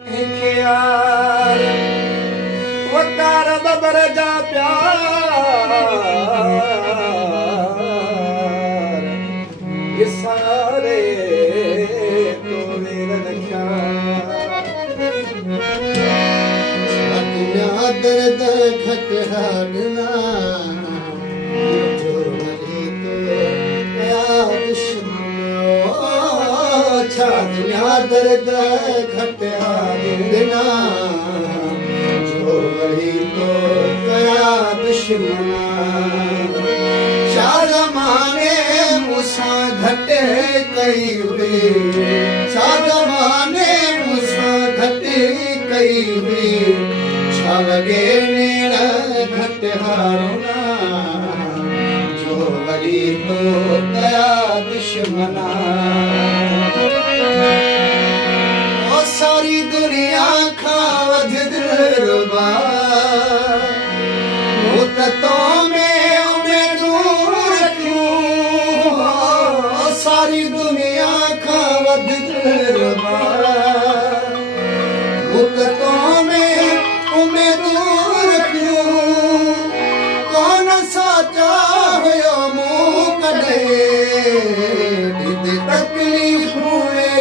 ख्याल वकार बबर जा प्यार सारे तो रखिया दर्द खटहारना जो मरे तो याद दुनिया दर्द खटहारना जो मरे तो कया दुश्मना शादमाने मुसा घटे कई हुई शादमाने मुसा घटे कई हुई छावगे नीड़ घट हारोना जो वरी तो कया दुश्मना ओ सारी दुनिया खावध दिलरुबा मुद्दतों में उन्हें दूर रखूं सारी दुनिया खावध दिलरुबा मुद्दतों में दूर क्यों कौन साचा हुयो मुँह कढे तकलीफ़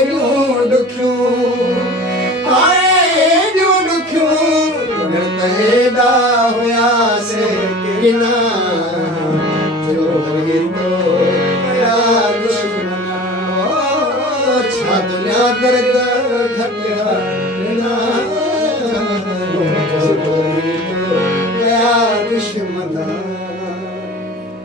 ढूंढ क्यों आए ढूंढ क्यों हेॾा हुयासे किना जो वरी तो कया दुश्मना छा दुनिया दर्द खटिया दुश्मना